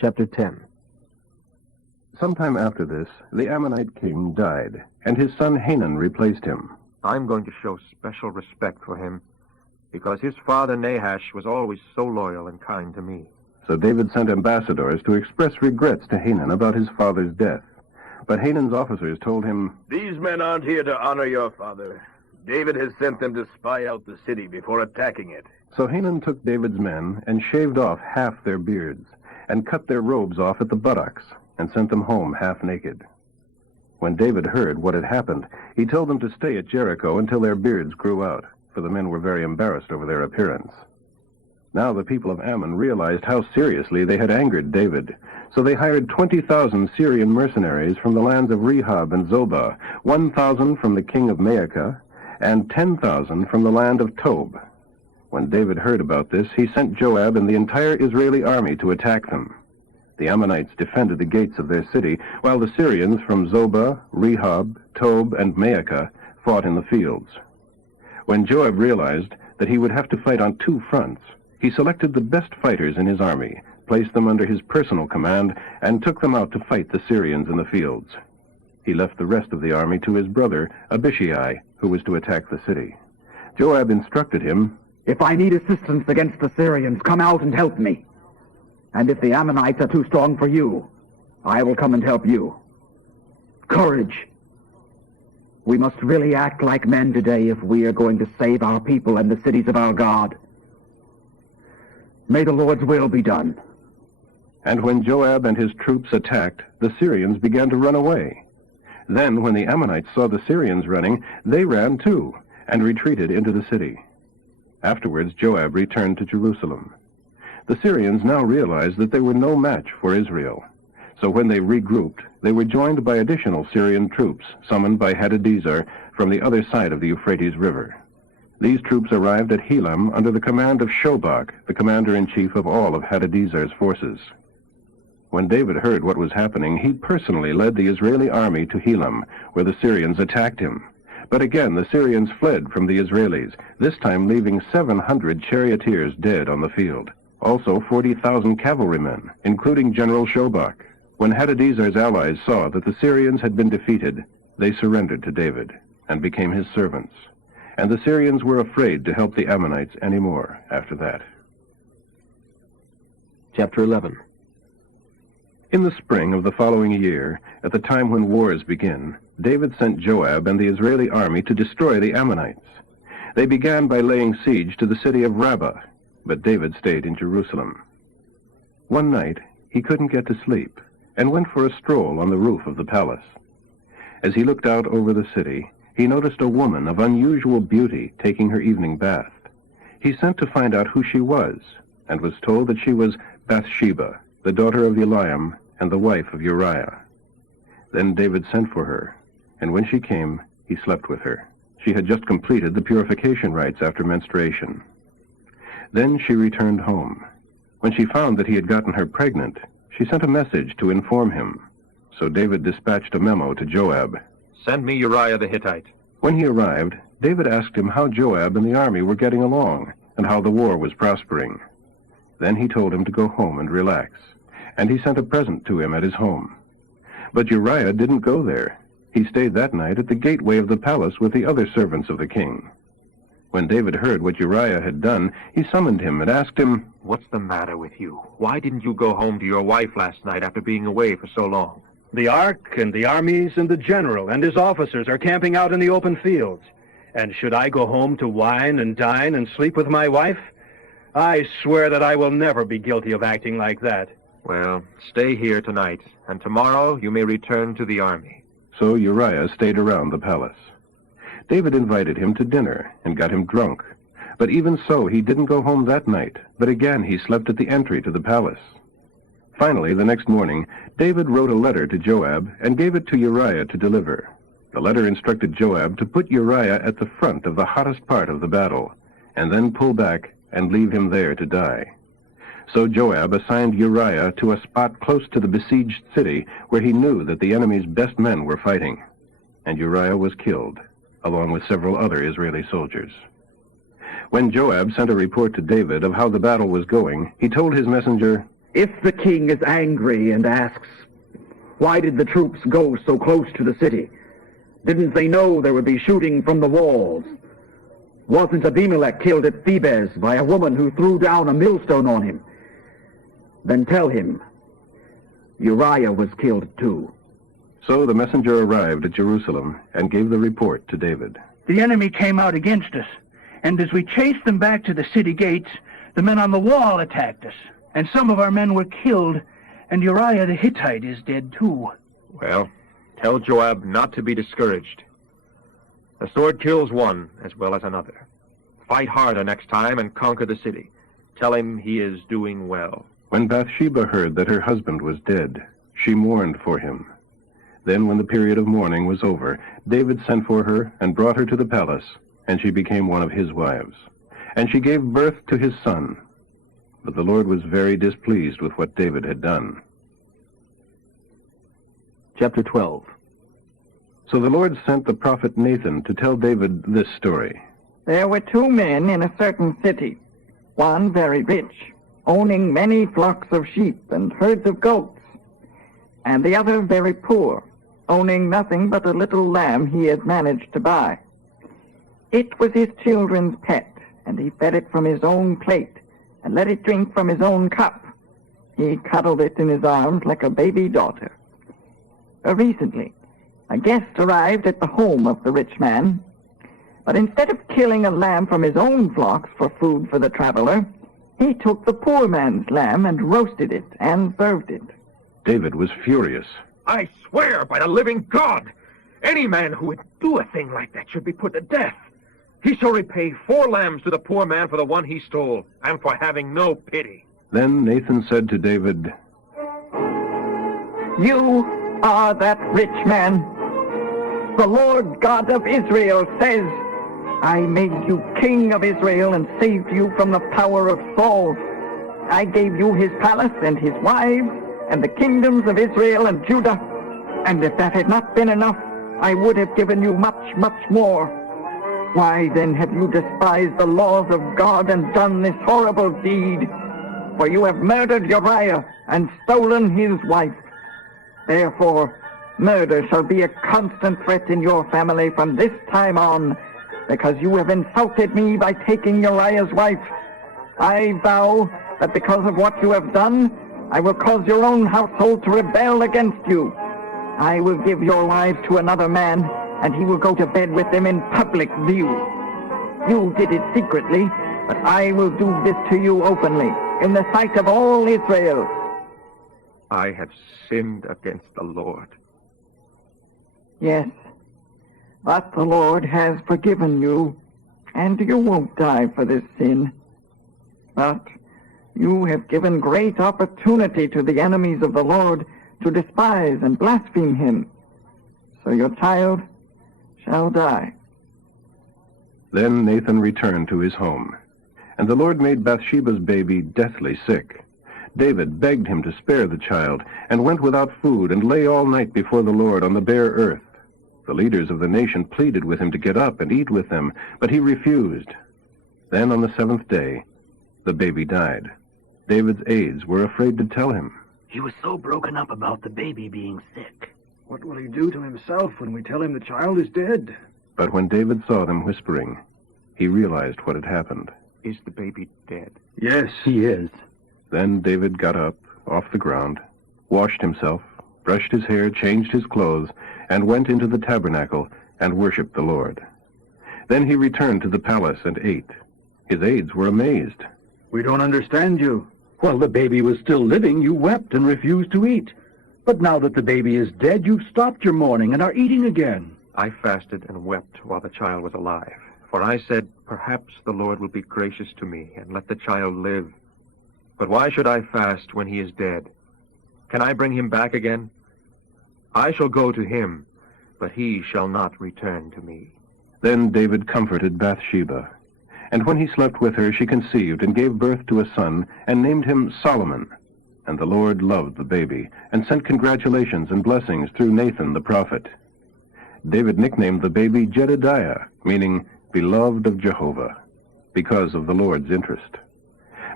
Chapter 10. Sometime after this, the Ammonite king died, and his son Hanun replaced him. I'm going to show special respect for him, because his father Nahash was always so loyal and kind to me. So David sent ambassadors to express regrets to Hanun about his father's death. But Hanun's officers told him, "These men aren't here to honor your father. David has sent them to spy out the city before attacking it." So Hanun took David's men and shaved off half their beards, and cut their robes off at the buttocks, and sent them home half naked. When David heard what had happened, he told them to stay at Jericho until their beards grew out, for the men were very embarrassed over their appearance. Now the people of Ammon realized how seriously they had angered David, so they hired 20,000 Syrian mercenaries from the lands of Rehob and Zobah, 1,000 from the king of Maacah, and 10,000 from the land of Tob. When David heard about this, he sent Joab and the entire Israeli army to attack them. The Ammonites defended the gates of their city, while the Syrians from Zobah, Rehob, Tob, and Maacah fought in the fields. When Joab realized that he would have to fight on two fronts, he selected the best fighters in his army, placed them under his personal command, and took them out to fight the Syrians in the fields. He left the rest of the army to his brother, Abishai, who was to attack the city. Joab instructed him, "If I need assistance against the Syrians, come out and help me. And if the Ammonites are too strong for you, I will come and help you. Courage! We must really act like men today if we are going to save our people and the cities of our God. May the Lord's will be done." And when Joab and his troops attacked, the Syrians began to run away. Then, when the Ammonites saw the Syrians running, they ran too, and retreated into the city. Afterwards, Joab returned to Jerusalem. The Syrians now realized that they were no match for Israel. So when they regrouped, they were joined by additional Syrian troops summoned by Hadadezer from the other side of the Euphrates River. These troops arrived at Helam under the command of Shobach, the commander-in-chief of all of Hadadezer's forces. When David heard what was happening, he personally led the Israeli army to Helam, where the Syrians attacked him. But again the Syrians fled from the Israelis, this time leaving 700 charioteers dead on the field. Also 40,000 cavalrymen, including General Shobach. When Hadadezer's allies saw that the Syrians had been defeated, they surrendered to David and became his servants. And the Syrians were afraid to help the Ammonites anymore after that. Chapter 11. In the spring of the following year, at the time when wars begin, David sent Joab and the Israeli army to destroy the Ammonites. They began by laying siege to the city of Rabbah, but David stayed in Jerusalem. One night, he couldn't get to sleep, and went for a stroll on the roof of the palace. As he looked out over the city, he noticed a woman of unusual beauty taking her evening bath. He sent to find out who she was, and was told that she was Bathsheba, the daughter of Eliam and the wife of Uriah. Then David sent for her, and when she came, he slept with her. She had just completed the purification rites after menstruation. Then she returned home. When she found that he had gotten her pregnant, she sent a message to inform him. So David dispatched a memo to Joab. "Send me Uriah the Hittite." When he arrived, David asked him how Joab and the army were getting along, and how the war was prospering. Then he told him to go home and relax, and he sent a present to him at his home. But Uriah didn't go there. He stayed that night at the gateway of the palace with the other servants of the king. When David heard what Uriah had done, he summoned him and asked him, "What's the matter with you? Why didn't you go home to your wife last night after being away for so long?" "The ark and the armies and the general and his officers are camping out in the open fields. And should I go home to wine and dine and sleep with my wife? I swear that I will never be guilty of acting like that." "Well, stay here tonight, and tomorrow you may return to the army." So Uriah stayed around the palace. David invited him to dinner and got him drunk. But even so, he didn't go home that night, but again he slept at the entry to the palace. Finally, the next morning, David wrote a letter to Joab and gave it to Uriah to deliver. The letter instructed Joab to put Uriah at the front of the hottest part of the battle, and then pull back and leave him there to die. So Joab assigned Uriah to a spot close to the besieged city where he knew that the enemy's best men were fighting. And Uriah was killed, along with several other Israeli soldiers. When Joab sent a report to David of how the battle was going, he told his messenger, If the king is angry and asks, why did the troops go so close to the city? Didn't they know there would be shooting from the walls? Wasn't Abimelech killed at Thebes by a woman who threw down a millstone on him? Then tell him, Uriah was killed too. So the messenger arrived at Jerusalem and gave the report to David. The enemy came out against us, and as we chased them back to the city gates, the men on the wall attacked us, and some of our men were killed, and Uriah the Hittite is dead too. Well, tell Joab not to be discouraged. The sword kills one as well as another. Fight harder next time and conquer the city. Tell him he is doing well. When Bathsheba heard that her husband was dead, she mourned for him. Then when the period of mourning was over, David sent for her and brought her to the palace, and she became one of his wives. And she gave birth to his son. But the Lord was very displeased with what David had done. Chapter 12. So the Lord sent the prophet Nathan to tell David this story. There were two men in a certain city, one very rich, owning many flocks of sheep and herds of goats, and the other very poor, owning nothing but a little lamb he had managed to buy. It was his children's pet, and he fed it from his own plate and let it drink from his own cup. He cuddled it in his arms like a baby daughter. Recently, a guest arrived at the home of the rich man, but instead of killing a lamb from his own flocks for food for the traveler, he took the poor man's lamb and roasted it and served it. David was furious. I swear by the living God, any man who would do a thing like that should be put to death. He shall repay 4 lambs to the poor man for the one he stole, and for having no pity. Then Nathan said to David, You are that rich man. The Lord God of Israel says, I made you king of Israel and saved you from the power of Saul. I gave you his palace and his wives and the kingdoms of Israel and Judah. And if that had not been enough, I would have given you much, much more. Why then have you despised the laws of God and done this horrible deed? For you have murdered Uriah and stolen his wife. Therefore, murder shall be a constant threat in your family from this time on, because you have insulted me by taking Uriah's wife. I vow that because of what you have done, I will cause your own household to rebel against you. I will give your wives to another man, and he will go to bed with them in public view. You did it secretly, but I will do this to you openly, in the sight of all Israel. I have sinned against the Lord. Yes, but the Lord has forgiven you, and you won't die for this sin. But you have given great opportunity to the enemies of the Lord to despise and blaspheme him. So your child shall die. Then Nathan returned to his home, and the Lord made Bathsheba's baby deathly sick. David begged him to spare the child, and went without food and lay all night before the Lord on the bare earth. The leaders of the nation pleaded with him to get up and eat with them, but he refused. Then on the 7th day, the baby died. David's aides were afraid to tell him. He was so broken up about the baby being sick. What will he do to himself when we tell him the child is dead? But when David saw them whispering, he realized what had happened. Is the baby dead? Yes, he is. Then David got up off the ground, washed himself, brushed his hair, changed his clothes, and went into the tabernacle and worshipped the Lord. Then he returned to the palace and ate. His aides were amazed. We don't understand you. While the baby was still living, you wept and refused to eat. But now that the baby is dead, you've stopped your mourning and are eating again. I fasted and wept while the child was alive. For I said, perhaps the Lord will be gracious to me and let the child live. But why should I fast when he is dead? Can I bring him back again? I shall go to him, but he shall not return to me. Then David comforted Bathsheba. And when he slept with her, she conceived and gave birth to a son, and named him Solomon. And the Lord loved the baby, and sent congratulations and blessings through Nathan the prophet. David nicknamed the baby Jedediah, meaning beloved of Jehovah, because of the Lord's interest.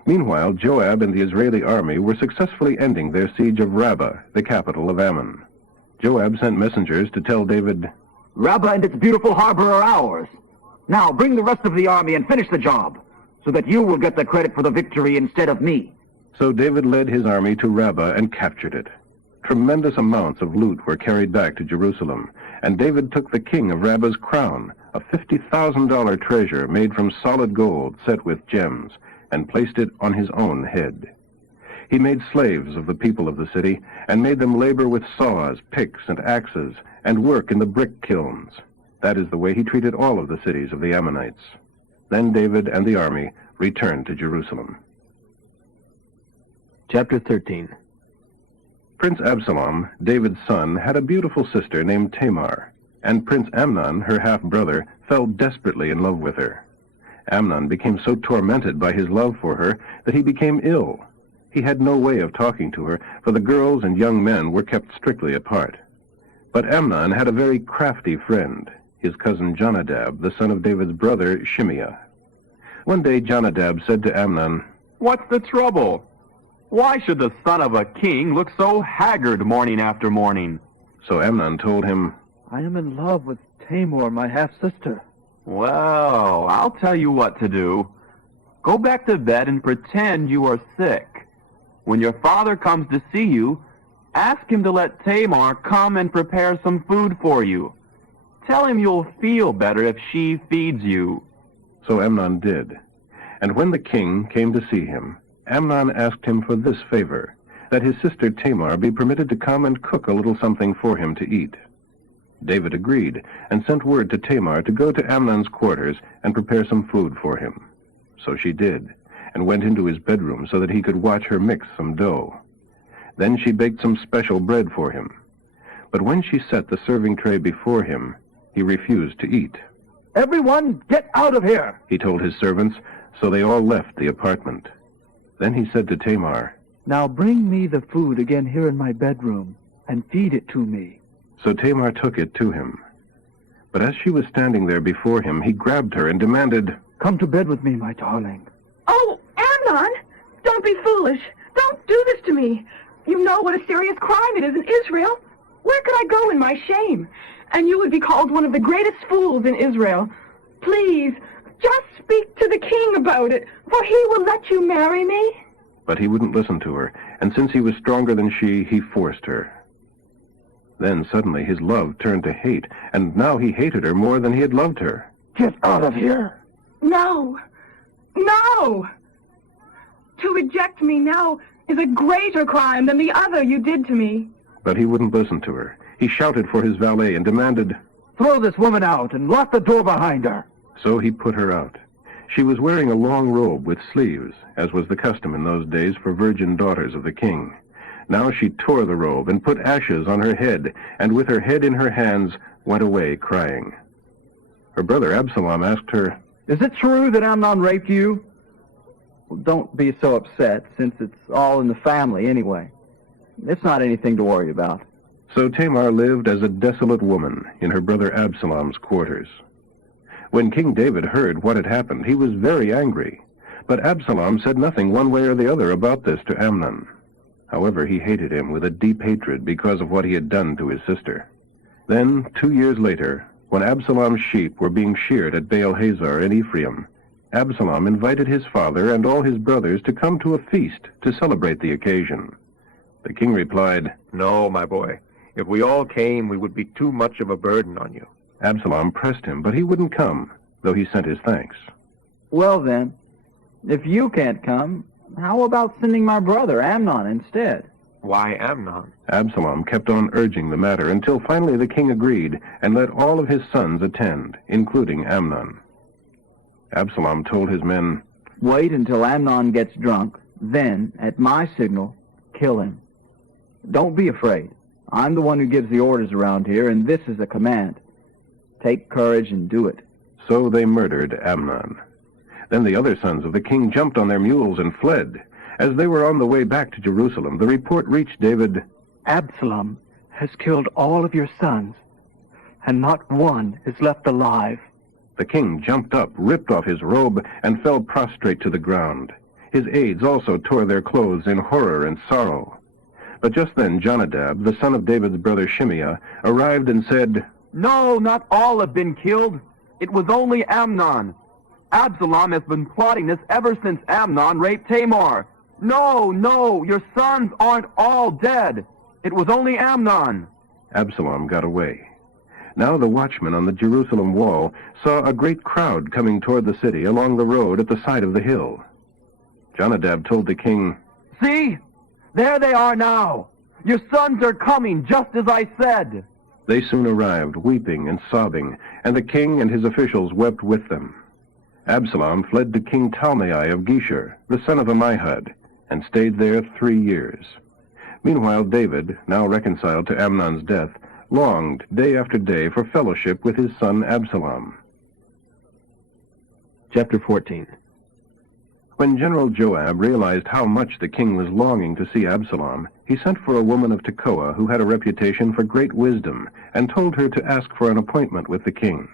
Meanwhile, Joab and the Israeli army were successfully ending their siege of Rabbah, the capital of Ammon. Joab sent messengers to tell David, Rabbah and its beautiful harbor are ours. Now bring the rest of the army and finish the job, so that you will get the credit for the victory instead of me. So David led his army to Rabbah and captured it. Tremendous amounts of loot were carried back to Jerusalem, and David took the king of Rabbah's crown, a $50,000 treasure made from solid gold set with gems, and placed it on his own head. He made slaves of the people of the city, and made them labor with saws, picks, and axes, and work in the brick kilns. That is the way he treated all of the cities of the Ammonites. Then David and the army returned to Jerusalem. Chapter 13. Prince Absalom, David's son, had a beautiful sister named Tamar, and Prince Amnon, her half-brother, fell desperately in love with her. Amnon became so tormented by his love for her that he became ill. He had no way of talking to her, for the girls and young men were kept strictly apart. But Amnon had a very crafty friend, his cousin Jonadab, the son of David's brother Shimeah. One day Jonadab said to Amnon, "What's the trouble? Why should the son of a king look so haggard morning after morning?" So Amnon told him, I am in love with Tamar, my half-sister. "Well, I'll tell you what to do. Go back to bed and pretend you are sick. When your father comes to see you, ask him to let Tamar come and prepare some food for you. Tell him you'll feel better if she feeds you." So Amnon did. And when the king came to see him, Amnon asked him for this favor, that his sister Tamar be permitted to come and cook a little something for him to eat. David agreed, and sent word to Tamar to go to Amnon's quarters and prepare some food for him. So she did, and went into his bedroom so that he could watch her mix some dough. Then she baked some special bread for him. But when she set the serving tray before him, he refused to eat. Everyone, get out of here! He told his servants, so they all left the apartment. Then he said to Tamar, Now bring me the food again here in my bedroom, and feed it to me. So Tamar took it to him. But as she was standing there before him, he grabbed her and demanded, Come to bed with me, my darling. Oh, Amnon! Don't be foolish. Don't do this to me. You know what a serious crime it is in Israel. Where could I go in my shame? And you would be called one of the greatest fools in Israel. Please, just speak to the king about it, for he will let you marry me. But he wouldn't listen to her, and since he was stronger than she, he forced her. Then suddenly his love turned to hate, and now he hated her more than he had loved her. Get out of here! No. No! To reject me now is a greater crime than the other you did to me. But he wouldn't listen to her. He shouted for his valet and demanded, Throw this woman out and lock the door behind her. So he put her out. She was wearing a long robe with sleeves, as was the custom in those days for virgin daughters of the king. Now she tore the robe and put ashes on her head, and with her head in her hands went away crying. Her brother Absalom asked her, Is it true that Amnon raped you? Well, don't be so upset, since it's all in the family anyway. It's not anything to worry about. So Tamar lived as a desolate woman in her brother Absalom's quarters. When King David heard what had happened, he was very angry. But Absalom said nothing one way or the other about this to Amnon. However, he hated him with a deep hatred because of what he had done to his sister. Then, 2 years later, when Absalom's sheep were being sheared at Baal-Hazor in Ephraim, Absalom invited his father and all his brothers to come to a feast to celebrate the occasion. The king replied, "No, my boy. If we all came, we would be too much of a burden on you." Absalom pressed him, but he wouldn't come, though he sent his thanks. Well then, if you can't come, how about sending my brother Amnon instead? Why Amnon? Absalom kept on urging the matter until finally the king agreed and let all of his sons attend, including Amnon. Absalom told his men, Wait until Amnon gets drunk, then, at my signal, kill him. Don't be afraid. I'm the one who gives the orders around here, and this is a command. Take courage and do it. So they murdered Amnon. Then the other sons of the king jumped on their mules and fled. As they were on the way back to Jerusalem, the report reached David, Absalom has killed all of your sons, and not one is left alive. The king jumped up, ripped off his robe, and fell prostrate to the ground. His aides also tore their clothes in horror and sorrow. But just then Jonadab, the son of David's brother Shimeah, arrived and said, No, not all have been killed. It was only Amnon. Absalom has been plotting this ever since Amnon raped Tamar. No, your sons aren't all dead. It was only Amnon. Absalom got away. Now the watchman on the Jerusalem wall saw a great crowd coming toward the city along the road at the side of the hill. Jonadab told the king, See? There they are now. Your sons are coming, just as I said. They soon arrived, weeping and sobbing, and the king and his officials wept with them. Absalom fled to King Talmai of Geshur, the son of Ammihud, and stayed there 3 years. Meanwhile David, now reconciled to Amnon's death, longed day after day for fellowship with his son Absalom. Chapter 14. When General Joab realized how much the king was longing to see Absalom, he sent for a woman of Tekoa who had a reputation for great wisdom, and told her to ask for an appointment with the king.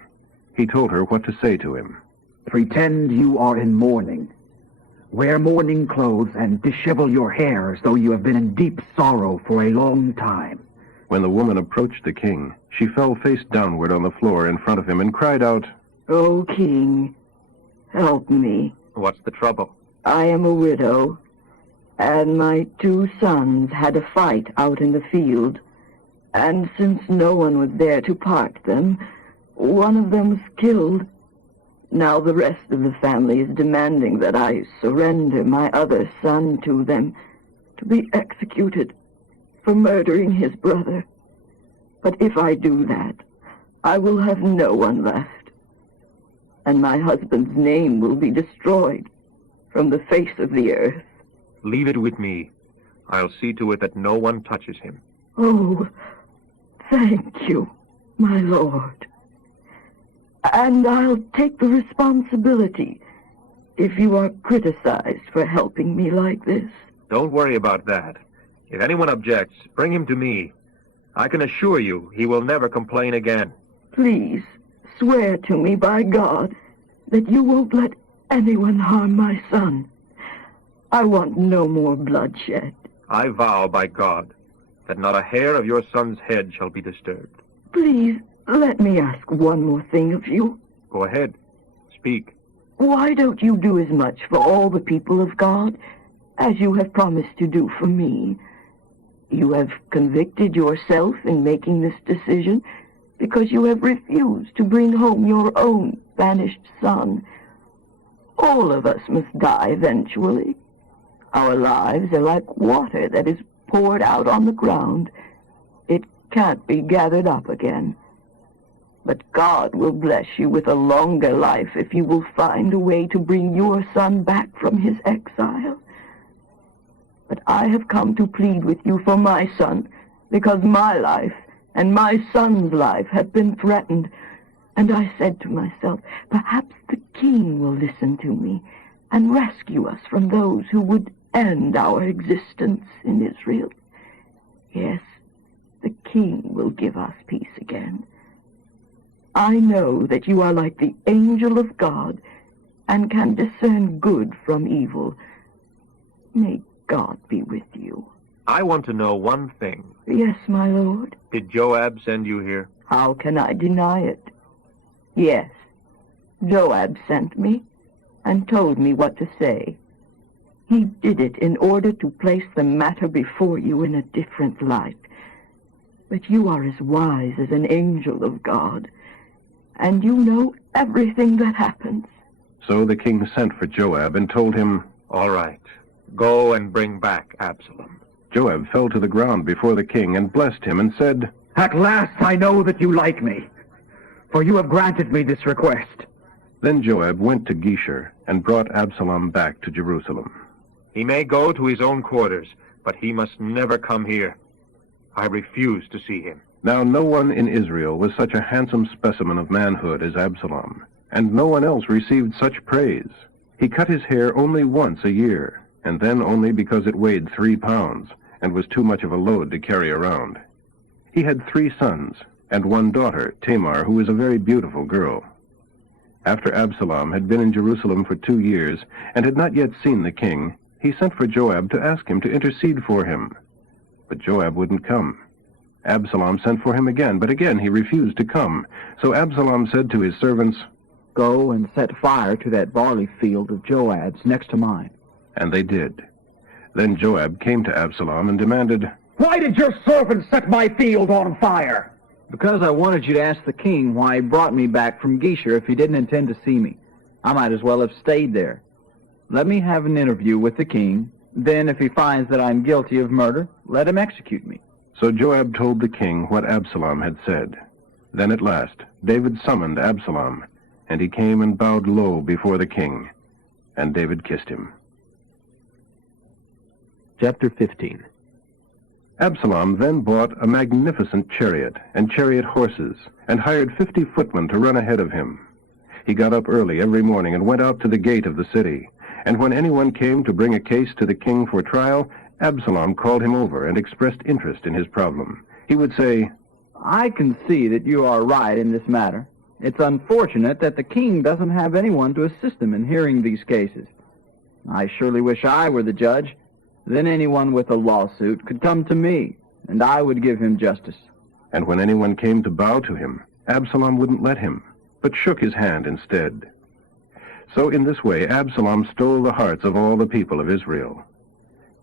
He told her what to say to him. Pretend you are in mourning. Wear mourning clothes and dishevel your hair as though you have been in deep sorrow for a long time. When the woman approached the king, she fell face downward on the floor in front of him and cried out, "O king, help me. What's the trouble? I am a widow, and my 2 sons had a fight out in the field, and since no one was there to part them, one of them was killed. Now the rest of the family is demanding that I surrender my other son to them to be executed for murdering his brother. But if I do that, I will have no one left, and my husband's name will be destroyed from the face of the earth." Leave it with me. I'll see to it that no one touches him. "Oh, thank you, my lord. And I'll take the responsibility if you are criticized for helping me like this." Don't worry about that. If anyone objects, bring him to me. I can assure you he will never complain again. Please swear to me by God that you won't let anyone harm my son. I want no more bloodshed. I vow by God that not a hair of your son's head shall be disturbed. Please let me ask one more thing of you. Go ahead. Speak. Why don't you do as much for all the people of God as you have promised to do for me? You have convicted yourself in making this decision because you have refused to bring home your own vanished son. All of us must die eventually. Our lives are like water that is poured out on the ground. It can't be gathered up again. But God will bless you with a longer life if you will find a way to bring your son back from his exile. But I have come to plead with you for my son, because my life and my son's life have been threatened. And I said to myself, perhaps the king will listen to me and rescue us from those who would end our existence in Israel. Yes, the king will give us peace again. I know that you are like the angel of God and can discern good from evil. May God be with you. I want to know one thing. Yes, my lord. Did Joab send you here? How can I deny it? Yes, Joab sent me and told me what to say. He did it in order to place the matter before you in a different light. But you are as wise as an angel of God, and you know everything that happens. So the king sent for Joab and told him, All right, go and bring back Absalom. Joab fell to the ground before the king and blessed him and said, "At last I know that you like me, for you have granted me this request." Then Joab went to Geshur and brought Absalom back to Jerusalem. He may go to his own quarters, but he must never come here. I refuse to see him. Now no one in Israel was such a handsome specimen of manhood as Absalom, and no one else received such praise. He cut his hair only once a year, and then only because it weighed 3 pounds and was too much of a load to carry around. He had 3 sons and 1 daughter, Tamar, who was a very beautiful girl. After Absalom had been in Jerusalem for 2 years and had not yet seen the king, he sent for Joab to ask him to intercede for him. But Joab wouldn't come. Absalom sent for him again, but again he refused to come. So Absalom said to his servants, Go and set fire to that barley field of Joab's next to mine. And they did. Then Joab came to Absalom and demanded, Why did your servant set my field on fire? Because I wanted you to ask the king why he brought me back from Geshur if he didn't intend to see me. I might as well have stayed there. Let me have an interview with the king. Then if he finds that I'm guilty of murder, let him execute me. So Joab told the king what Absalom had said. Then at last David summoned Absalom, and he came and bowed low before the king, and David kissed him. Chapter 15. Absalom then bought a magnificent chariot and chariot horses, and hired 50 footmen to run ahead of him. He got up early every morning and went out to the gate of the city, and when anyone came to bring a case to the king for trial, Absalom called him over and expressed interest in his problem. He would say, I can see that you are right in this matter. It's unfortunate that the king doesn't have anyone to assist him in hearing these cases. I surely wish I were the judge. Then anyone with a lawsuit could come to me, and I would give him justice. And when anyone came to bow to him, Absalom wouldn't let him, but shook his hand instead. So in this way Absalom stole the hearts of all the people of Israel.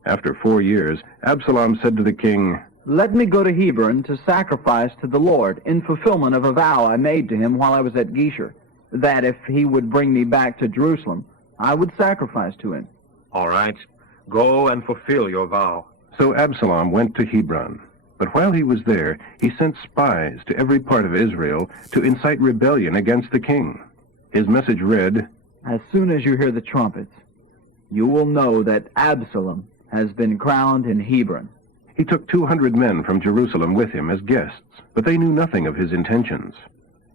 After 4 years, Absalom said to the king, Let me go to Hebron to sacrifice to the Lord in fulfillment of a vow I made to him while I was at Geshur, that if he would bring me back to Jerusalem, I would sacrifice to him. All right. Go and fulfill your vow. So Absalom went to Hebron. But while he was there, he sent spies to every part of Israel to incite rebellion against the king. His message read, As soon as you hear the trumpets, you will know that Absalom has been crowned in Hebron. He took 200 men from Jerusalem with him as guests, but they knew nothing of his intentions.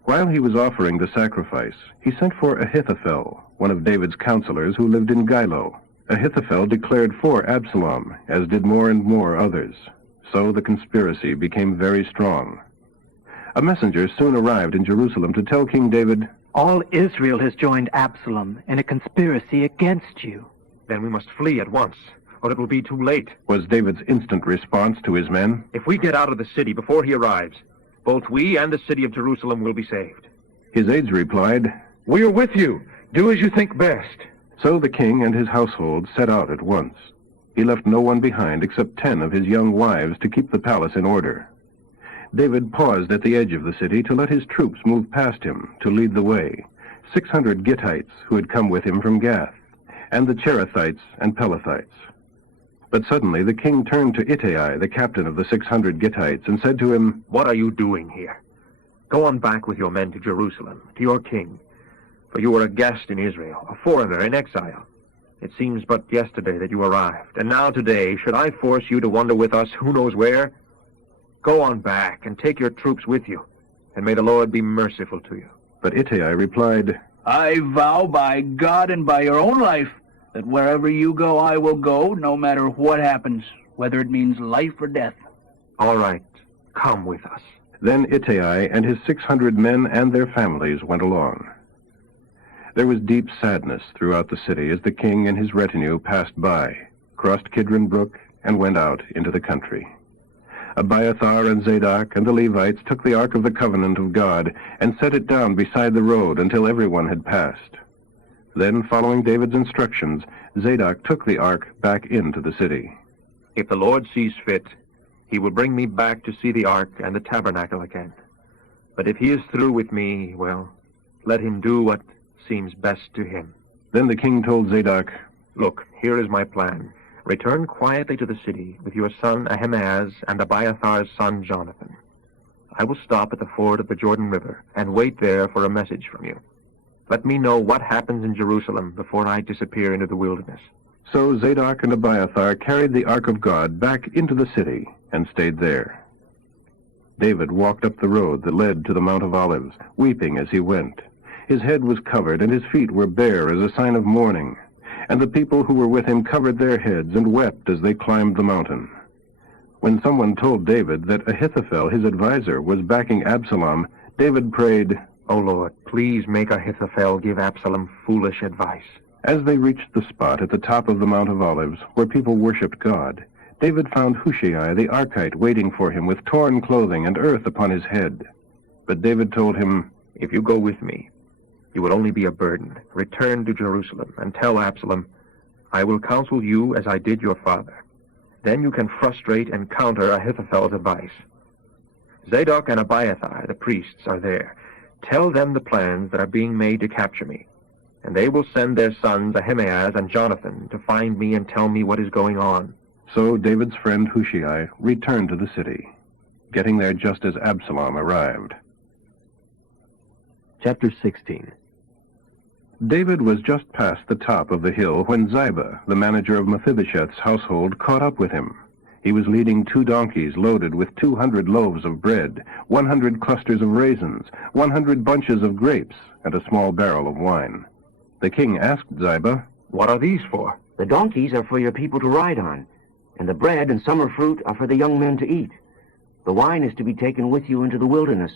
While he was offering the sacrifice, he sent for Ahithophel, one of David's counselors who lived in Gilo. Ahithophel declared for Absalom, as did more and more others. So the conspiracy became very strong. A messenger soon arrived in Jerusalem to tell King David, All Israel has joined Absalom in a conspiracy against you. Then we must flee at once, or it will be too late. Was David's instant response to his men. If we get out of the city before he arrives, both we and the city of Jerusalem will be saved. His aides replied, We are with you. Do as you think best. So the king and his household set out at once. He left no one behind except 10 of his young wives to keep the palace in order. David paused at the edge of the city to let his troops move past him to lead the way, 600 Gittites who had come with him from Gath, and the Cherethites and Pelethites. But suddenly the king turned to Ittai, the captain of the 600 Gittites, and said to him, What are you doing here? Go on back with your men to Jerusalem, to your king, for you are a guest in Israel, a foreigner in exile. It seems but yesterday that you arrived, and now today, should I force you to wander with us who knows where? Go on back and take your troops with you, and may the Lord be merciful to you. But Ittai replied, I vow by God and by your own life that wherever you go, I will go, no matter what happens, whether it means life or death. All right, come with us. Then Ittai and his 600 men and their families went along. There was deep sadness throughout the city as the king and his retinue passed by, crossed Kidron Brook, and went out into the country. Abiathar and Zadok and the Levites took the Ark of the Covenant of God and set it down beside the road until everyone had passed. Then, following David's instructions, Zadok took the ark back into the city. If the Lord sees fit, he will bring me back to see the ark and the tabernacle again. But if he is through with me, well, let him do what seems best to him. Then the king told Zadok, Look, here is my plan. Return quietly to the city with your son Ahimaaz and Abiathar's son Jonathan. I will stop at the ford of the Jordan River and wait there for a message from you. Let me know what happens in Jerusalem before I disappear into the wilderness. So Zadok and Abiathar carried the ark of God back into the city and stayed there. David walked up the road that led to the Mount of Olives, weeping as he went. His head was covered and his feet were bare as a sign of mourning. And the people who were with him covered their heads and wept as they climbed the mountain. When someone told David that Ahithophel, his adviser, was backing Absalom, David prayed, O Lord, please make Ahithophel give Absalom foolish advice. As they reached the spot at the top of the Mount of Olives, where people worshipped God, David found Hushai the Archite waiting for him with torn clothing and earth upon his head. But David told him, If you go with me, you will only be a burden. Return to Jerusalem and tell Absalom, I will counsel you as I did your father. Then you can frustrate and counter Ahithophel's advice. Zadok and Abiathar, the priests, are there. Tell them the plans that are being made to capture me, and they will send their sons Ahimaaz and Jonathan to find me and tell me what is going on. So David's friend Hushai returned to the city, getting there just as Absalom arrived. Chapter 16. David was just past the top of the hill when Ziba, the manager of Mephibosheth's household, caught up with him. He was leading 2 donkeys loaded with 200 loaves of bread, 100 clusters of raisins, 100 bunches of grapes, and a small barrel of wine. The king asked Ziba, What are these for? The donkeys are for your people to ride on, and the bread and summer fruit are for the young men to eat. The wine is to be taken with you into the wilderness,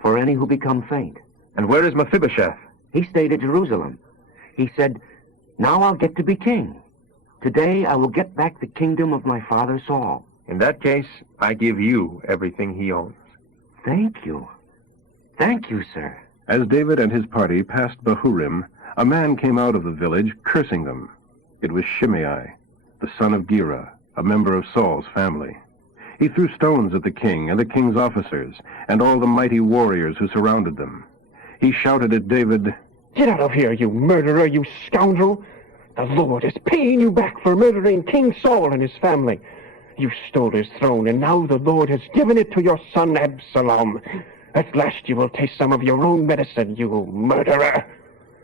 for any who become faint. And where is Mephibosheth? He stayed at Jerusalem. He said, Now I'll get to be king. Today I will get back the kingdom of my father Saul. In that case, I give you everything he owns. Thank you. Thank you, sir. As David and his party passed Bahurim, a man came out of the village cursing them. It was Shimei, the son of Gera, a member of Saul's family. He threw stones at the king and the king's officers, and all the mighty warriors who surrounded them. He shouted at David, Get out of here, you murderer, you scoundrel! The Lord is paying you back for murdering King Saul and his family. You stole his throne, and now the Lord has given it to your son Absalom. At last you will taste some of your own medicine, you murderer!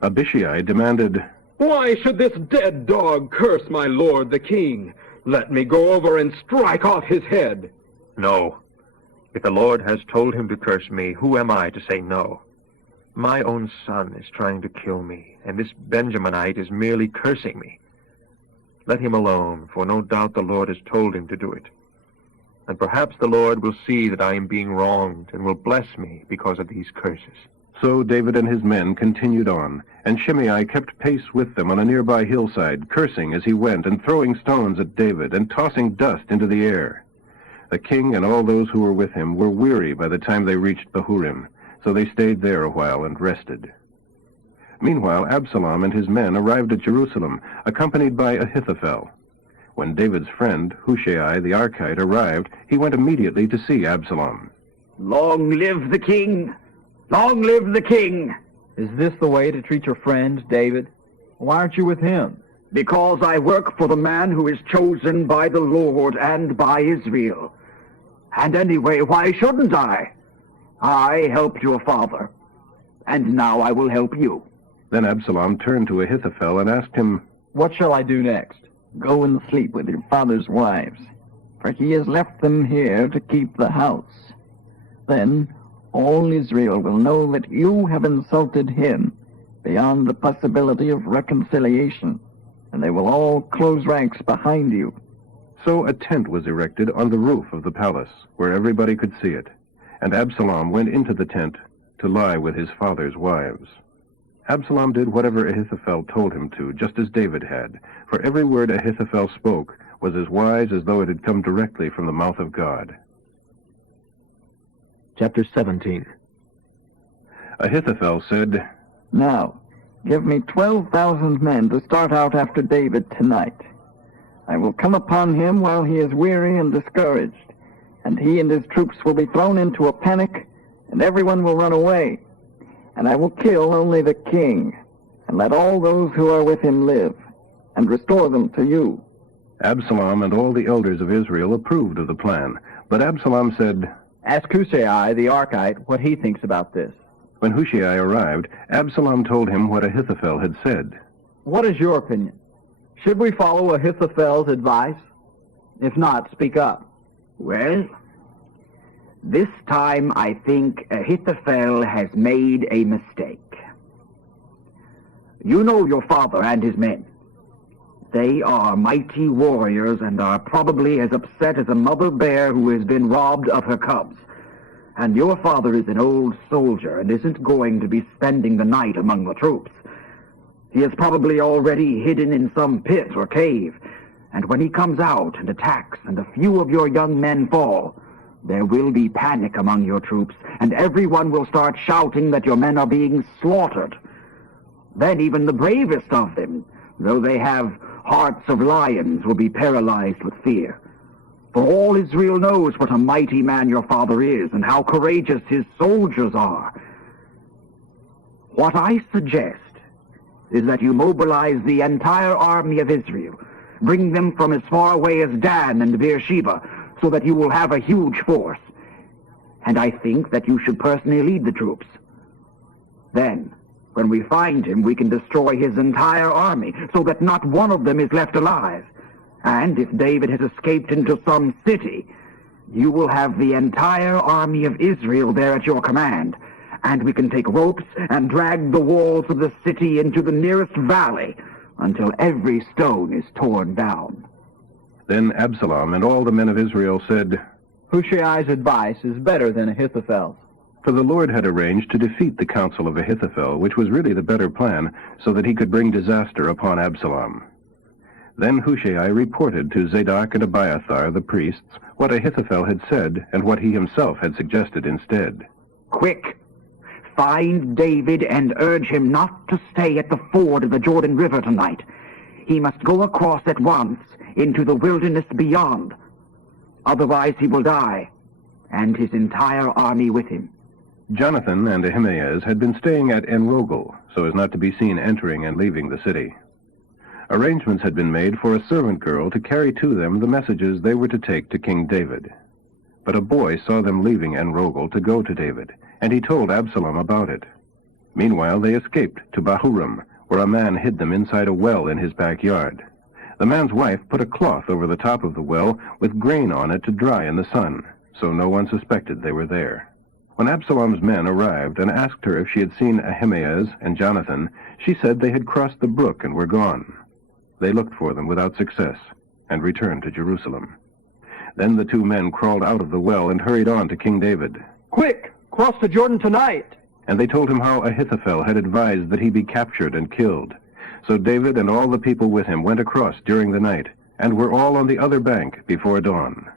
Abishai demanded, Why should this dead dog curse my lord the king? Let me go over and strike off his head. No. If the Lord has told him to curse me, who am I to say no? My own son is trying to kill me, and this Benjaminite is merely cursing me. Let him alone, for no doubt the Lord has told him to do it. And perhaps the Lord will see that I am being wronged and will bless me because of these curses. So David and his men continued on, and Shimei kept pace with them on a nearby hillside, cursing as he went and throwing stones at David and tossing dust into the air. The king and all those who were with him were weary by the time they reached Bahurim, so they stayed there a while and rested. Meanwhile, Absalom and his men arrived at Jerusalem, accompanied by Ahithophel. When David's friend, Hushai the Archite, arrived, he went immediately to see Absalom. Long live the king! Long live the king! Is this the way to treat your friend, David? Why aren't you with him? Because I work for the man who is chosen by the Lord and by Israel. And anyway, why shouldn't I? I helped your father, and now I will help you. Then Absalom turned to Ahithophel and asked him, What shall I do next? Go and sleep with your father's wives, for he has left them here to keep the house. Then all Israel will know that you have insulted him beyond the possibility of reconciliation, and they will all close ranks behind you. So a tent was erected on the roof of the palace, where everybody could see it, and Absalom went into the tent to lie with his father's wives. Absalom did whatever Ahithophel told him to, just as David had, for every word Ahithophel spoke was as wise as though it had come directly from the mouth of God. Chapter 17. Ahithophel said, Now, give me 12,000 men to start out after David tonight. I will come upon him while he is weary and discouraged, and he and his troops will be thrown into a panic, and everyone will run away. And I will kill only the king, and let all those who are with him live, and restore them to you. Absalom and all the elders of Israel approved of the plan, but Absalom said, Ask Hushai the Archite what he thinks about this. When Hushai arrived, Absalom told him what Ahithophel had said. What is your opinion? Should we follow Ahithophel's advice? If not, speak up. Well, this time I think Ahithophel has made a mistake. You know your father and his men. They are mighty warriors and are probably as upset as a mother bear who has been robbed of her cubs. And your father is an old soldier and isn't going to be spending the night among the troops. He is probably already hidden in some pit or cave, and when he comes out and attacks and a few of your young men fall, there will be panic among your troops, and everyone will start shouting that your men are being slaughtered. Then even the bravest of them, though they have hearts of lions, will be paralyzed with fear. For all Israel knows what a mighty man your father is and how courageous his soldiers are. What I suggest is that you mobilize the entire army of Israel. Bring them from as far away as Dan and Beersheba, so that you will have a huge force. And I think that you should personally lead the troops. Then, when we find him, we can destroy his entire army, so that not one of them is left alive. And if David has escaped into some city, you will have the entire army of Israel there at your command, and we can take ropes and drag the walls of the city into the nearest valley until every stone is torn down. Then Absalom and all the men of Israel said, Hushai's advice is better than Ahithophel's. For the Lord had arranged to defeat the counsel of Ahithophel, which was really the better plan, so that he could bring disaster upon Absalom. Then Hushai reported to Zadok and Abiathar, the priests, what Ahithophel had said and what he himself had suggested instead. Quick! Find David and urge him not to stay at the ford of the Jordan River tonight. He must go across at once into the wilderness beyond. Otherwise he will die, and his entire army with him. Jonathan and Ahimaaz had been staying at En-Rogel, so as not to be seen entering and leaving the city. Arrangements had been made for a servant girl to carry to them the messages they were to take to King David. But a boy saw them leaving En-Rogel to go to David, and he told Absalom about it. Meanwhile, they escaped to Bahurim, where a man hid them inside a well in his backyard. The man's wife put a cloth over the top of the well with grain on it to dry in the sun, so no one suspected they were there. When Absalom's men arrived and asked her if she had seen Ahimaaz and Jonathan, she said they had crossed the brook and were gone. They looked for them without success and returned to Jerusalem. Then the two men crawled out of the well and hurried on to King David. Quick! Cross the Jordan tonight! And they told him how Ahithophel had advised that he be captured and killed. So David and all the people with him went across during the night, and were all on the other bank before dawn.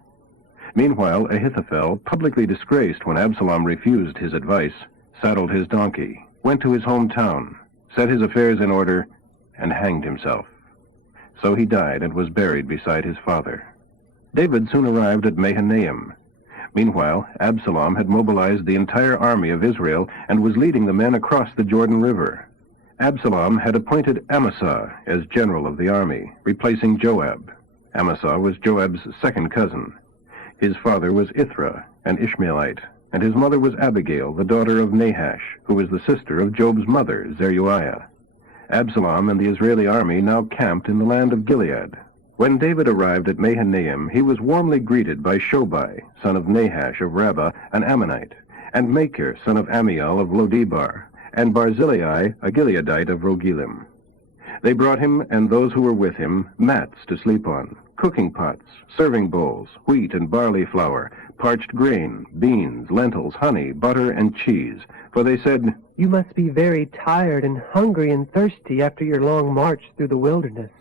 Meanwhile, Ahithophel, publicly disgraced when Absalom refused his advice, saddled his donkey, went to his hometown, set his affairs in order, and hanged himself. So he died and was buried beside his father. David soon arrived at Mahanaim. Meanwhile, Absalom had mobilized the entire army of Israel and was leading the men across the Jordan River. Absalom had appointed Amasa as general of the army, replacing Joab. Amasa was Joab's second cousin. His father was Ithra, an Ishmaelite, and his mother was Abigail, the daughter of Nahash, who was the sister of Job's mother, Zeruiah. Absalom and the Israeli army now camped in the land of Gilead. When David arrived at Mahanaim, he was warmly greeted by Shobai, son of Nahash of Rabbah, an Ammonite, and Machir, son of Amiel of Lodebar, and Barzillai, a Gileadite of Rogelim. They brought him and those who were with him mats to sleep on, cooking pots, serving bowls, wheat and barley flour, parched grain, beans, lentils, honey, butter, and cheese. For they said, "You must be very tired and hungry and thirsty after your long march through the wilderness."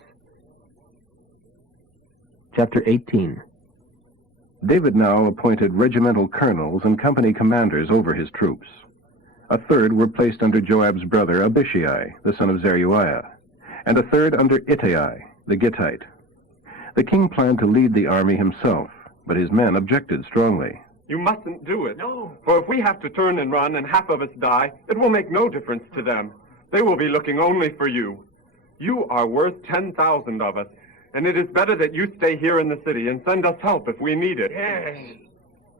Chapter 18. David now appointed regimental colonels and company commanders over his troops. A third were placed under Joab's brother Abishai, the son of Zeruiah, and a third under Ittai, the Gittite. The king planned to lead the army himself, but his men objected strongly. You mustn't do it. No. For if we have to turn and run and half of us die, it will make no difference to them. They will be looking only for you. You are worth 10,000 of us, and it is better that you stay here in the city and send us help if we need it. Yes.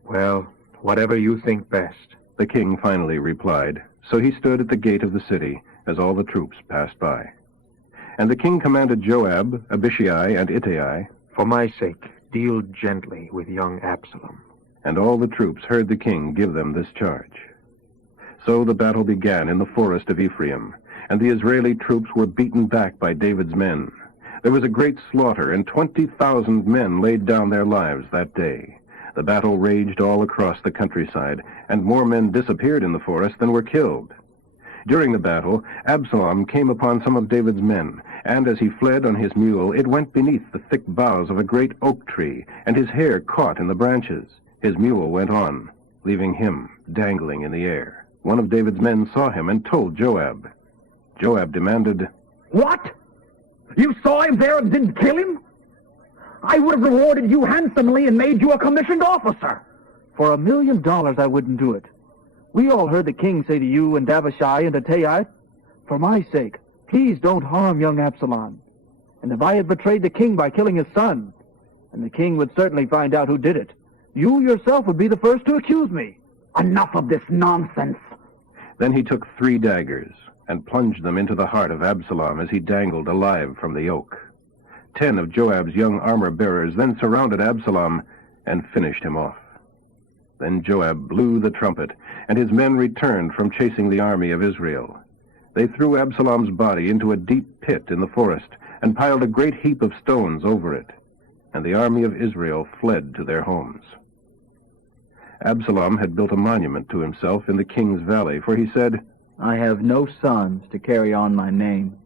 Well, whatever you think best, the king finally replied. So he stood at the gate of the city as all the troops passed by. And the king commanded Joab, Abishai, and Ittai, "For my sake, deal gently with young Absalom." And all the troops heard the king give them this charge. So the battle began in the forest of Ephraim, and the Israeli troops were beaten back by David's men. There was a great slaughter, and 20,000 men laid down their lives that day. The battle raged all across the countryside, and more men disappeared in the forest than were killed. During the battle, Absalom came upon some of David's men, and as he fled on his mule, it went beneath the thick boughs of a great oak tree, and his hair caught in the branches. His mule went on, leaving him dangling in the air. One of David's men saw him and told Joab. Joab demanded, What? You saw him there and didn't kill him? I would have rewarded you handsomely and made you a commissioned officer. For $1 million, I wouldn't do it. We all heard the king say to you and Abishai and Ittai, for my sake, please don't harm young Absalom. And if I had betrayed the king by killing his son, and the king would certainly find out who did it, you yourself would be the first to accuse me. Enough of this nonsense. Then he took 3 daggers and plunged them into the heart of Absalom as he dangled alive from the oak. 10 of Joab's young armor-bearers then surrounded Absalom and finished him off. Then Joab blew the trumpet, and his men returned from chasing the army of Israel. They threw Absalom's body into a deep pit in the forest and piled a great heap of stones over it, and the army of Israel fled to their homes. Absalom had built a monument to himself in the king's valley, for he said, I have no sons to carry on my name.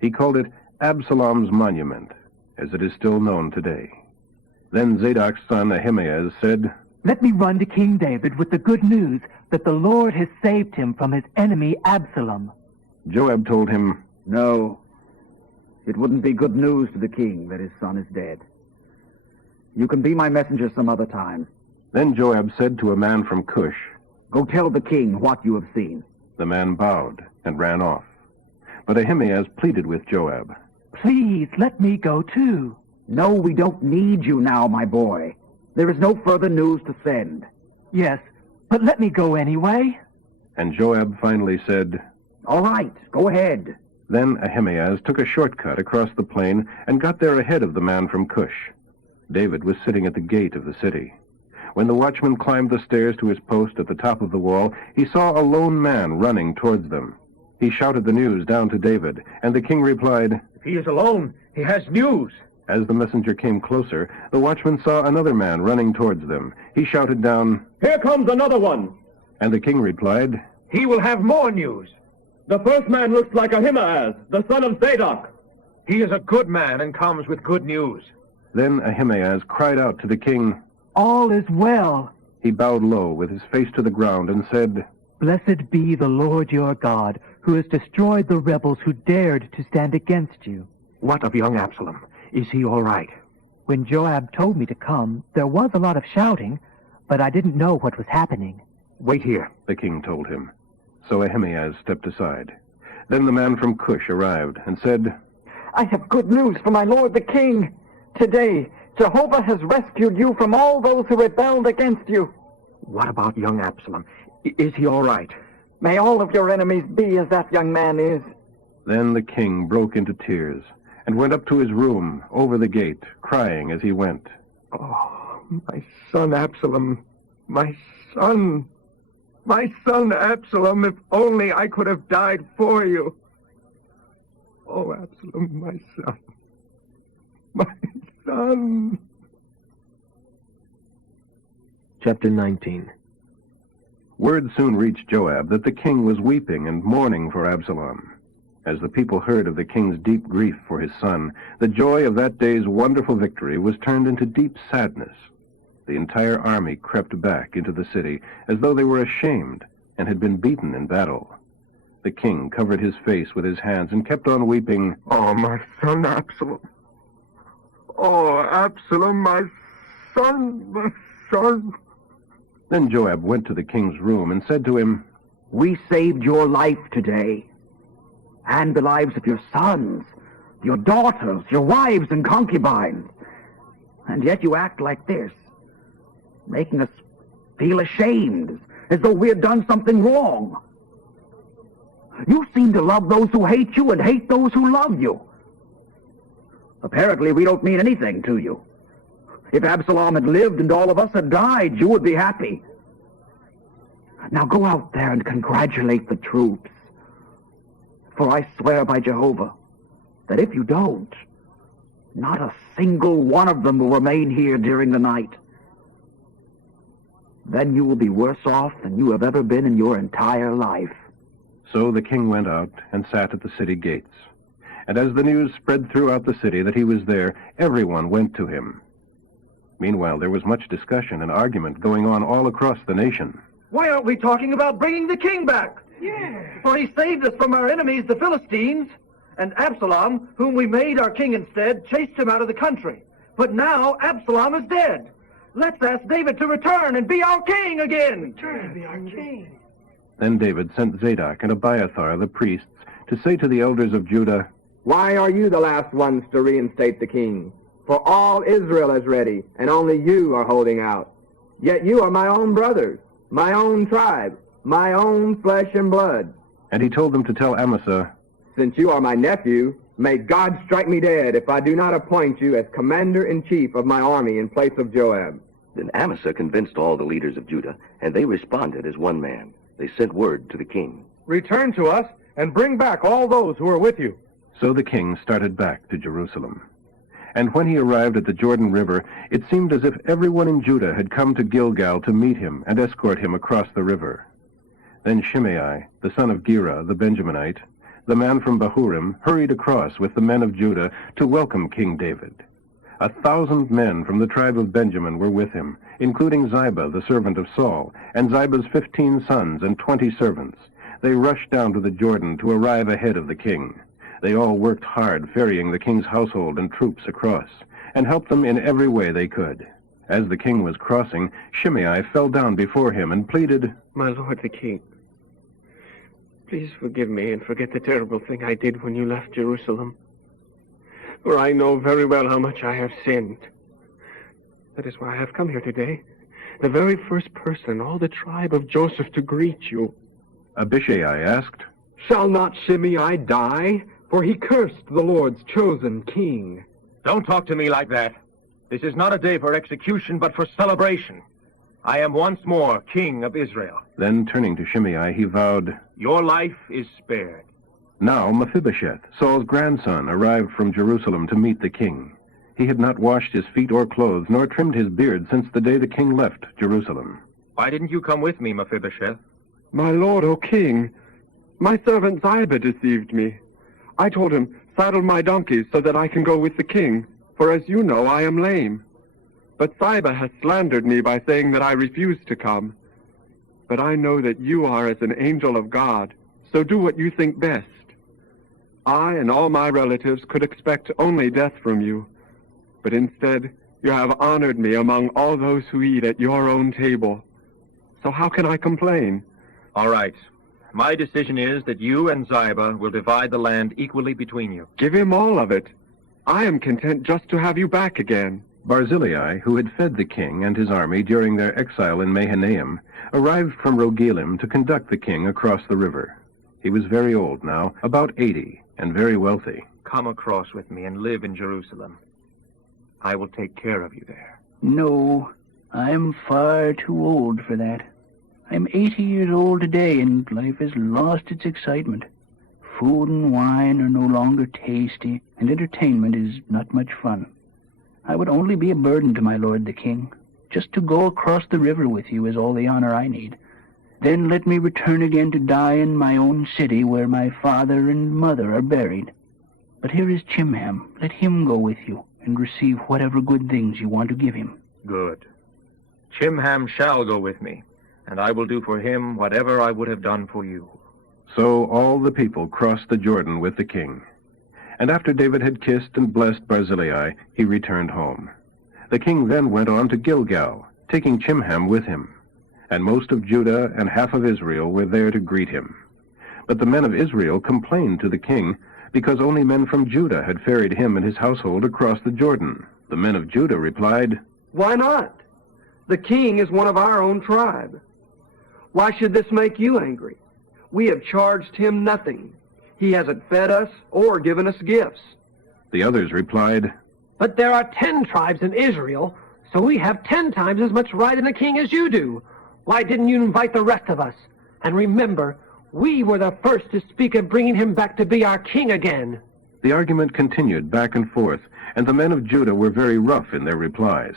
He called it Absalom's Monument, as it is still known today. Then Zadok's son Ahimaaz said, Let me run to King David with the good news that the Lord has saved him from his enemy Absalom. Joab told him, No, it wouldn't be good news to the king that his son is dead. You can be my messenger some other time. Then Joab said to a man from Cush, Go tell the king what you have seen. The man bowed and ran off. But Ahimaaz pleaded with Joab. Please, let me go too. No, we don't need you now, my boy. There is no further news to send. Yes, but let me go anyway. And Joab finally said, All right, go ahead. Then Ahimaaz took a shortcut across the plain and got there ahead of the man from Cush. David was sitting at the gate of the city. When the watchman climbed the stairs to his post at the top of the wall, he saw a lone man running towards them. He shouted the news down to David, and the king replied, If he is alone, he has news. As the messenger came closer, the watchman saw another man running towards them. He shouted down, Here comes another one. And the king replied, He will have more news. The first man looks like Ahimaaz, the son of Zadok. He is a good man and comes with good news. Then Ahimaaz cried out to the king. All is well. He bowed low with his face to the ground and said, Blessed be the Lord your God, who has destroyed the rebels who dared to stand against you. What of young Absalom? Is he all right? When Joab told me to come, there was a lot of shouting, but I didn't know what was happening. Wait here, the king told him. So Ahimaaz stepped aside. Then the man from Cush arrived and said, I have good news for my lord the king. Today, Jehovah has rescued you from all those who rebelled against you. What about young Absalom? Is he all right? May all of your enemies be as that young man is. Then the king broke into tears and went up to his room over the gate, crying as he went. Oh, my son Absalom, my son Absalom, if only I could have died for you. Oh, Absalom, my son. My son. Chapter 19. Word soon reached Joab that the king was weeping and mourning for Absalom. As the people heard of the king's deep grief for his son, the joy of that day's wonderful victory was turned into deep sadness. The entire army crept back into the city as though they were ashamed and had been beaten in battle. The king covered his face with his hands and kept on weeping, Oh, my son Absalom. Oh, Absalom, my son. Then Joab went to the king's room and said to him, We saved your life today, and the lives of your sons, your daughters, your wives and concubines. And yet you act like this, making us feel ashamed, as though we had done something wrong. You seem to love those who hate you and hate those who love you. Apparently we don't mean anything to you. If Absalom had lived and all of us had died, you would be happy. Now go out there and congratulate the troops. For I swear by Jehovah that if you don't, not a single one of them will remain here during the night. then you will be worse off than you have ever been in your entire life. So the king went out and sat at the city gates. And as the news spread throughout the city that he was there, everyone went to him. Meanwhile, there was much discussion and argument going on all across the nation. Why aren't we talking about bringing the king back? Yeah. For he saved us from our enemies, the Philistines, and Absalom, whom we made our king instead, chased him out of the country. But now Absalom is dead. Let's ask David to return and be our king again. Return and be our king. Then David sent Zadok and Abiathar, the priests, to say to the elders of Judah, "Why are you the last ones to reinstate the king? For all Israel is ready, and only you are holding out. Yet you are my own brothers, my own tribe, my own flesh and blood." And he told them to tell Amasa, "Since you are my nephew, may God strike me dead if I do not appoint you as commander-in-chief of my army in place of Joab." Then Amasa convinced all the leaders of Judah, and they responded as one man. They sent word to the king. Return to us and bring back all those who are with you. So the king started back to Jerusalem. And when he arrived at the Jordan River, it seemed as if everyone in Judah had come to Gilgal to meet him and escort him across the river. Then Shimei, the son of Gera, the Benjaminite, the man from Bahurim, hurried across with the men of Judah to welcome King David. 1,000 men from the tribe of Benjamin were with him, including Ziba, the servant of Saul, and Ziba's 15 sons and 20 servants. They rushed down to the Jordan to arrive ahead of the king. They all worked hard ferrying the king's household and troops across, and helped them in every way they could. As the king was crossing, Shimei fell down before him and pleaded, "My lord the king, please forgive me and forget the terrible thing I did when you left Jerusalem. For I know very well how much I have sinned. That is why I have come here today, the very first person, all the tribe of Joseph, to greet you." Abishai asked, "Shall not Shimei die? For he cursed the Lord's chosen king." Don't talk to me like that. This is not a day for execution, but for celebration. I am once more king of Israel. Then turning to Shimei, he vowed, "Your life is spared." Now Mephibosheth, Saul's grandson, arrived from Jerusalem to meet the king. He had not washed his feet or clothes, nor trimmed his beard since the day the king left Jerusalem. Why didn't you come with me, Mephibosheth? "My lord, O king, my servant Ziba deceived me. I told him, 'Saddle my donkeys so that I can go with the king, for as you know, I am lame.' But Ziba has slandered me by saying that I refused to come. But I know that you are as an angel of God, so do what you think best. I and all my relatives could expect only death from you, but instead you have honored me among all those who eat at your own table. So how can I complain?" All right. My decision is that you and Ziba will divide the land equally between you. "Give him all of it. I am content just to have you back again." Barzillai, who had fed the king and his army during their exile in Mahanaim, arrived from Rogelim to conduct the king across the river. He was very old now, about 80, and very wealthy. Come across with me and live in Jerusalem. I will take care of you there. No, I'm far too old for that. I'm 80 years old today, and life has lost its excitement. Food and wine are no longer tasty, and entertainment is not much fun. I would only be a burden to my lord the king. Just to go across the river with you is all the honor I need. Then let me return again to die in my own city where my father and mother are buried. But here is Chimham. Let him go with you and receive whatever good things you want to give him." Good. Chimham shall go with me, and I will do for him whatever I would have done for you. So all the people crossed the Jordan with the king. And after David had kissed and blessed Barzillai, he returned home. The king then went on to Gilgal, taking Chimham with him. And most of Judah and half of Israel were there to greet him. But the men of Israel complained to the king, because only men from Judah had ferried him and his household across the Jordan. The men of Judah replied, "Why not? The king is one of our own tribe. Why should this make you angry? We have charged him nothing. He hasn't fed us or given us gifts." The others replied, "But there are 10 tribes in Israel, so we have 10 times as much right in a king as you do. Why didn't you invite the rest of us? And remember, we were the first to speak of bringing him back to be our king again." The argument continued back and forth, and the men of Judah were very rough in their replies.